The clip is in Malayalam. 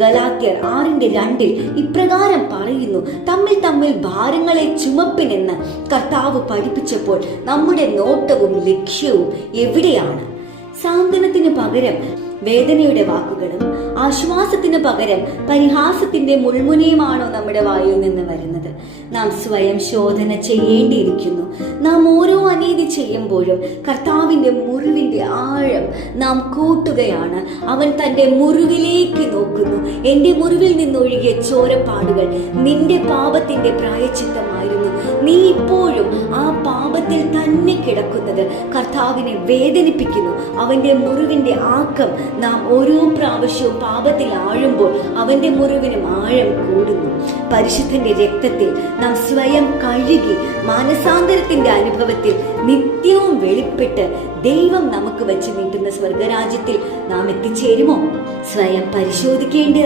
ഗലാത്യർ 6:2 ഇപ്രകാരം പറയുന്നു: തമ്മിൽ തമ്മിൽ ഭാരങ്ങളെ ചുമപ്പിനെന്ന് കർത്താവ് പഠിപ്പിച്ചപ്പോൾ നമ്മുടെ നോട്ടവും ലക്ഷ്യവും എവിടെയാണ്? സാന്ത്വനത്തിന് പകരം വേദനയുടെ വാക്കുകളും ആശ്വാസത്തിന് പകരം പരിഹാസത്തിന്റെ മുൾമുനയുമാണോ നമ്മുടെ വായിൽ നിന്ന് വരുന്നത്? നാം സ്വയം ശോധന ചെയ്യേണ്ടിയിരിക്കുന്നു. നാം ഓരോ അനീതി ചെയ്യുമ്പോഴും കർത്താവിന്റെ മുറിവിന്റെ ആഴം നാം കൂട്ടുകയാണ്. അവൻ തന്റെ മുറിവിലേക്ക് നോക്കുന്നു. എന്റെ മുറിവിൽ നിന്നൊഴുകിയ ചോരപ്പാടുകൾ നിന്റെ പാപത്തിന്റെ പ്രായശ്ചിത്തമായിരുന്നു. നീ ഇപ്പോഴും ആ പാപത്തിൽ തന്നെ കിടക്കുന്നത് കർത്താവിനെ വേദനിപ്പിക്കുന്നു. അവന്റെ മുറിവിന്റെ ആക്കം നാം ഓരോ പ്രാവശ്യവും പാപത്തിൽ ആഴുമ്പോൾ അവന്റെ മുറിവിനും ആഴം കൂടുന്നു. പരിശുദ്ധന്റെ രക്തത്തിൽ നാം സ്വയം കഴുകി മാനസാന്തരത്തിന്റെ അനുഭവത്തിൽ നിത്യവും വെളിപ്പെട്ട് ദൈവം നമുക്ക് വെച്ച് നീട്ടുന്ന സ്വർഗരാജ്യത്തിൽ നാം എത്തിച്ചേരുമോ? സ്വയം പരിശോധിക്കേണ്ട